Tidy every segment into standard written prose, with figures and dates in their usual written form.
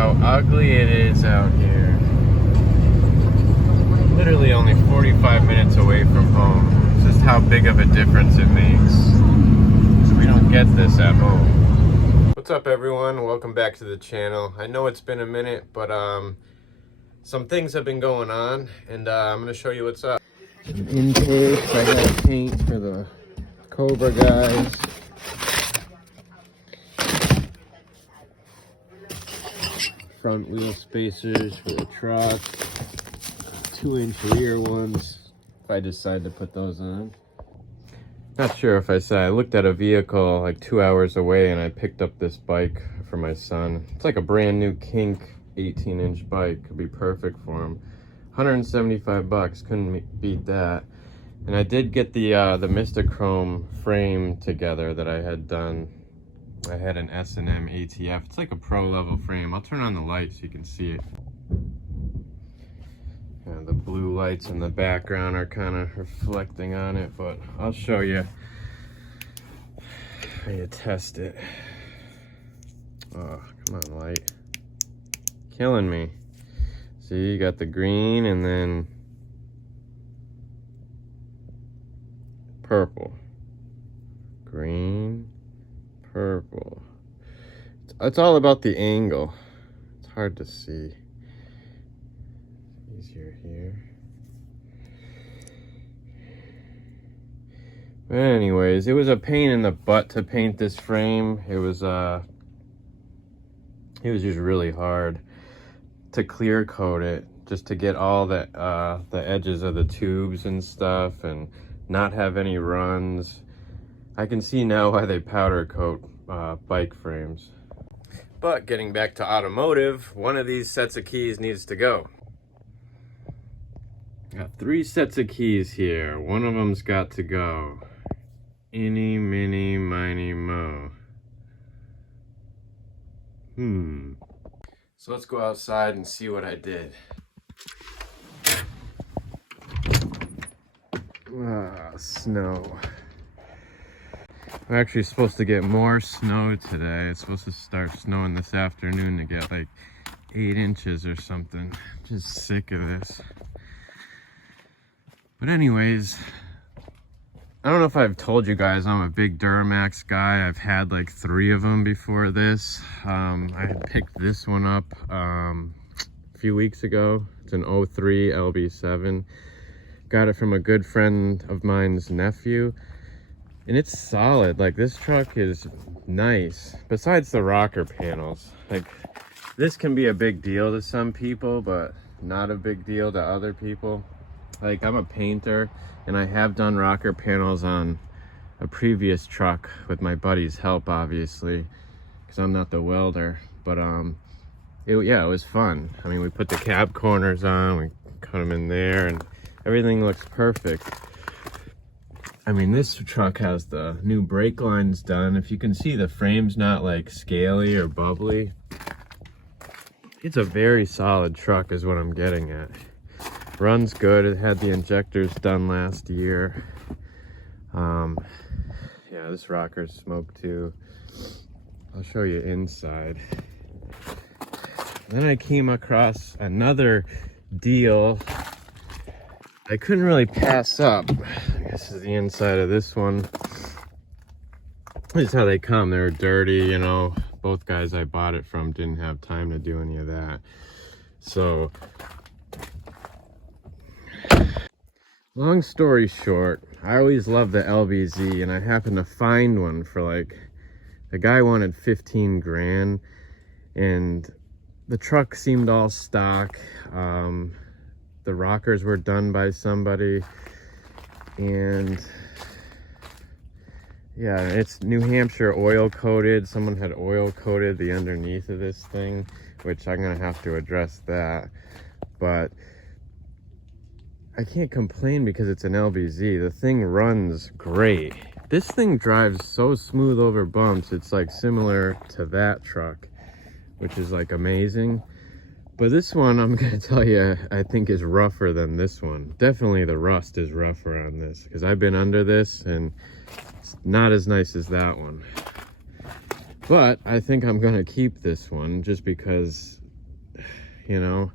how ugly it is out here. Literally only 45 minutes away from home. It's just how big of a difference it makes. We don't get this at home. What's up, everyone? Welcome back to the channel. I know it's been a minute, but some things have been going on, and I'm going to show you what's up. Some intakes. I got to paint for the Cobra guys. Front wheel spacers for the truck. 2-inch rear ones, if I decide to put those on. Not sure if I said, I looked at a vehicle like 2 hours away and I picked up this bike for my son. It's like a brand new kink 18-inch bike. Could be perfect for him. 175 bucks, couldn't beat that. And I did get the Mr. frame together that I had done. I had an S&M ATF. It's like a pro level frame. I'll turn on the light so you can see it. Yeah, the blue lights in the background are kind of reflecting on it, but I'll show you how you test it. Oh, come on, light. Killing me. See, you got the green and then purple. Green, purple. It's all about the angle. It's hard to see. Easier here. But anyways, it was a pain in the butt to paint this frame. It was just really hard to clear coat it, just to get all the edges of the tubes and stuff and not have any runs. I can see now why they powder coat bike frames. But getting back to automotive, one of these sets of keys needs to go. Got 3 sets of keys here. One of them's got to go. Eeny, miny, miny, mo. So let's go outside and see what I did. Snow. We're actually supposed to get more snow today. It's supposed to start snowing this afternoon to get like 8 inches or something. Just sick of this. But anyways, I don't know if I've told you guys I'm a big Duramax guy. I've had like 3 of them before this. I had picked this one up a few weeks ago. It's an 03 LB7. Got it from a good friend of mine's nephew. And it's solid. Like, this truck is nice. Besides the rocker panels. Like, this can be a big deal to some people, but not a big deal to other people. Like, I'm a painter, and I have done rocker panels on a previous truck with my buddy's help, obviously, because I'm not the welder. But it was fun. I mean, we put the cab corners on, we cut them in there, and everything looks perfect. I mean, this truck has the new brake lines done. If you can see, the frame's not like scaly or bubbly. It's a very solid truck is what I'm getting at. Runs good. It had the injectors done last year. Yeah, this rocker's smoked too. I'll show you inside. Then I came across another deal I couldn't really pass up. This is the inside of this one. This is how they come. They're dirty, you know. Both guys I bought it from didn't have time to do any of that. So, long story short, I always loved the LBZ, and I happened to find one for like, the guy wanted 15 grand, and the truck seemed all stock. The rockers were done by somebody, and yeah, it's New Hampshire oil coated. Someone had oil coated the underneath of this thing, which I'm gonna have to address that. But I can't complain because it's an LBZ. The thing runs great. This thing drives so smooth over bumps. It's like similar to that truck, which is like amazing. But this one, I'm gonna tell you, I think is rougher than this one. Definitely the rust is rougher on this, because I've been under this and it's not as nice as that one. But I think I'm gonna keep this one just because You know,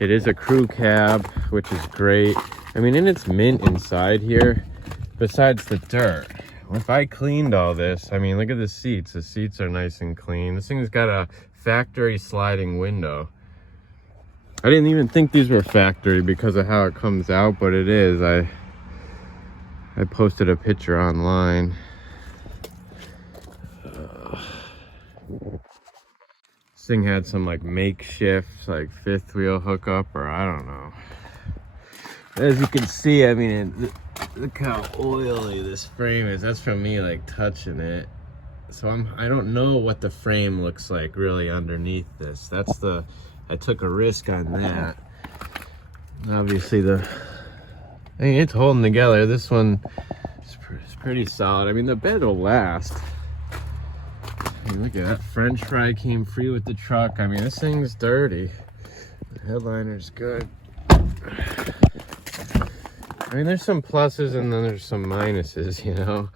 it is a crew cab, which is great. I mean, and it's mint inside here, besides the dirt. If I cleaned all this, I mean, look at the seats. The seats are nice and clean. This thing's got a factory sliding window. I didn't even think these were factory because of how it comes out, but it is. I posted a picture online. This thing had some like makeshift like fifth wheel hookup, or I don't know. As you can see, I mean, look how oily this frame is. That's from me like touching it. So I don't know what the frame looks like really underneath this. I took a risk on that. Obviously I mean, it's holding together. This one is pretty solid. I mean, the bed will last. I mean, look at that. French fry came free with the truck. I mean, this thing's dirty. The headliner's good. I mean, there's some pluses and then there's some minuses, you know.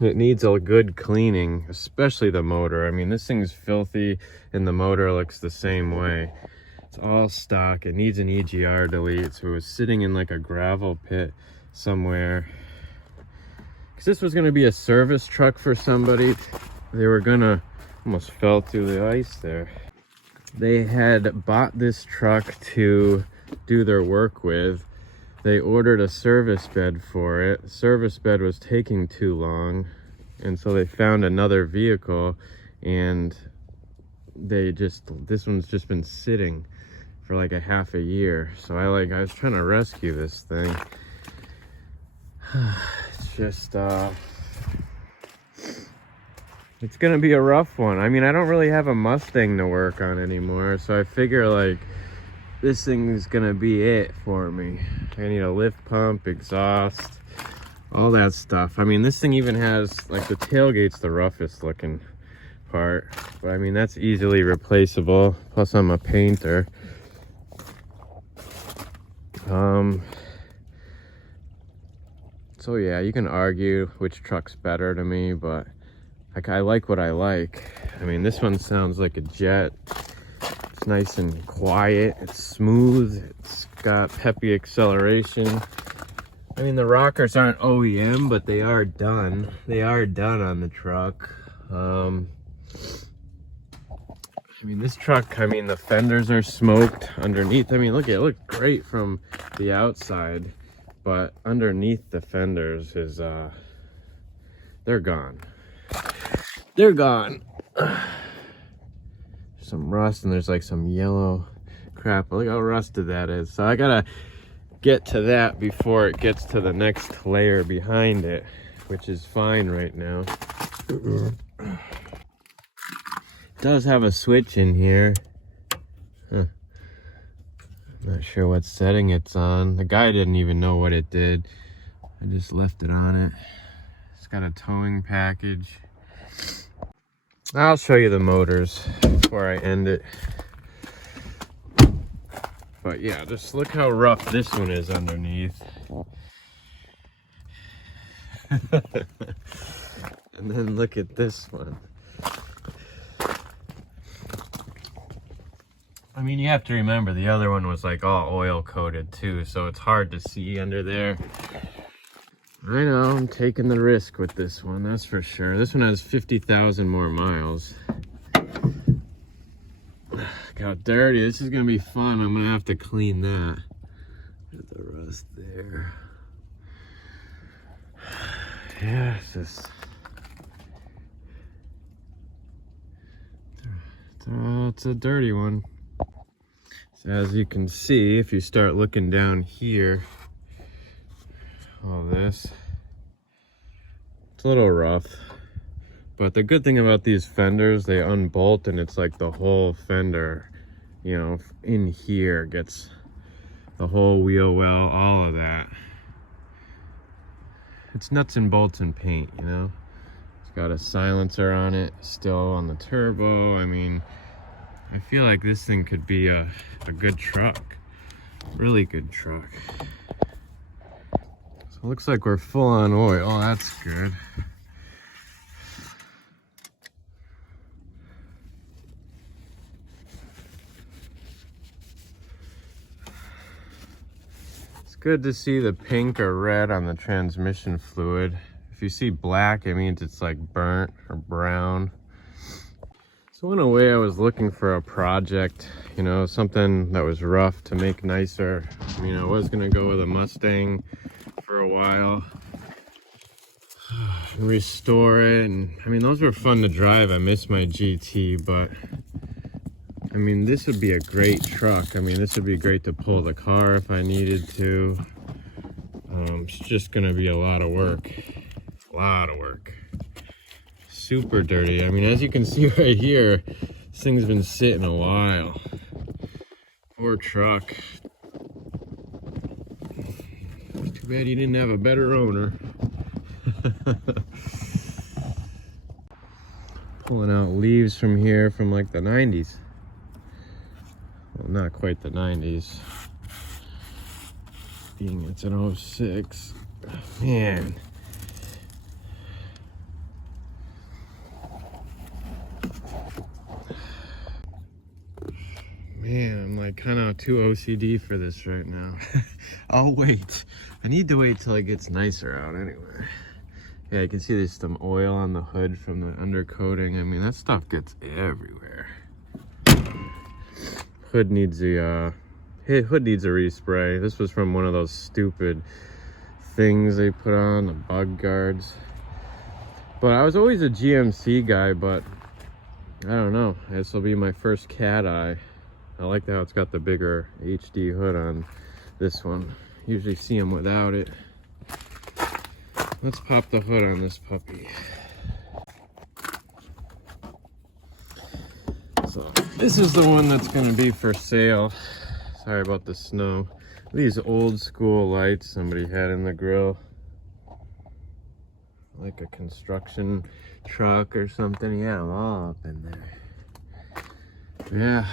It needs a good cleaning, especially the motor. I mean, this thing's filthy and the motor looks the same way. It's all stock. It needs an EGR delete. So it was sitting in like a gravel pit somewhere. Because this was going to be a service truck for somebody. They were going to, almost fell through the ice there. They had bought this truck to do their work with. They ordered a service bed for it. The service bed was taking too long, and so they found another vehicle, and this one's just been sitting for like a half a year. So I was trying to rescue this thing. It's just it's gonna be a rough one. I mean, I don't really have a Mustang to work on anymore, so I figure like this thing is gonna be it for me. I need a lift pump, exhaust, all that stuff. I mean, this thing even has, like, the tailgate's the roughest looking part, but I mean, that's easily replaceable. Plus I'm a painter. So yeah, you can argue which truck's better to me, but I like what I like. I mean, this one sounds like a jet. It's nice and quiet. It's smooth. It's got peppy acceleration. I mean, the rockers aren't OEM, but they are done. They are done on the truck. I mean, this truck, I mean, the fenders are smoked underneath. I mean, look, it looked great from the outside, but underneath the fenders is, they're gone. They're gone. Some rust, and there's like some yellow crap. Look how rusted that is. So I gotta get to that before it gets to the next layer behind it, which is fine right now. It does have a switch in here. Huh. Not sure what setting it's on. The guy didn't even know what it did. I just left it on it. It's got a towing package. I'll show you the motors before I end it. But yeah, just look how rough this one is underneath. And then look at this one. I mean, you have to remember the other one was like all oil coated too, so it's hard to see under there. I know, I'm taking the risk with this one, that's for sure. This one has 50,000 more miles. Look how dirty. This is gonna be fun. I'm gonna have to clean that. There's the rust there. Yeah, it's a dirty one. So as you can see, if you start looking down here, all this, it's a little rough. But the good thing about these fenders, they unbolt and it's like the whole fender, you know, in here gets the whole wheel well, all of that. It's nuts and bolts and paint, you know. It's got a silencer on it, still on the turbo. I mean, I feel like this thing could be a good truck, really good truck. So it looks like we're full on oil. Oh, that's good. good to see the pink or red on the transmission fluid. If you see black, it means it's like burnt or brown. So in a way, I was looking for a project, you know, something that was rough to make nicer. I mean, I was gonna go with a Mustang for a while, restore it, and I mean, those were fun to drive. I miss my GT, but I mean, this would be a great truck. I mean, this would be great to pull the car if I needed to. It's just gonna be a lot of work. Super dirty. I mean, as you can see right here, this thing's been sitting a while. Poor truck. Too bad you didn't have a better owner. Pulling out leaves from here from like the 90s. Well, not quite the 90s. Being it's an 06. Man. Man, I'm like kind of too OCD for this right now. I'll wait. I need to wait till it gets nicer out anyway. Yeah, you can see there's some oil on the hood from the undercoating. I mean, that stuff gets everywhere. Hood needs a respray. This was from one of those stupid things they put on, the bug guards. But I was always a GMC guy, but I don't know. This will be my first cat eye. I like how it's got the bigger HD hood on this one. Usually see them without it. Let's pop the hood on this puppy. So this is the one that's going to be for sale. Sorry about the snow. These old school lights somebody had in the grill. Like a construction truck or something. Yeah, them all up in there. Yeah,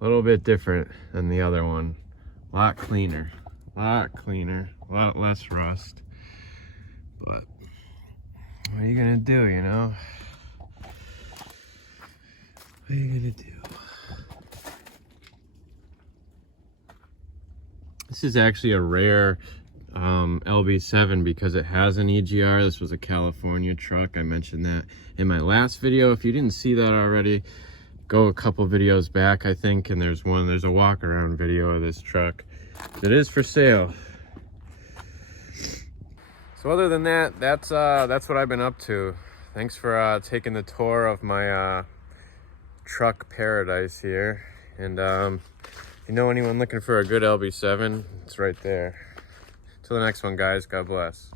a little bit different than the other one. A lot cleaner, a lot less rust. But what are you gonna do, you know? What are you gonna do? This is actually a rare LB7 because it has an EGR. This was a California truck. I mentioned that in my last video. If you didn't see that already, go a couple videos back, I think, and there's a walk around video of this truck. It is for sale. So other than that, that's what I've been up to. Thanks for taking the tour of my truck paradise here. And if you know anyone looking for a good LB7, it's right there. Till the next one, guys. God bless.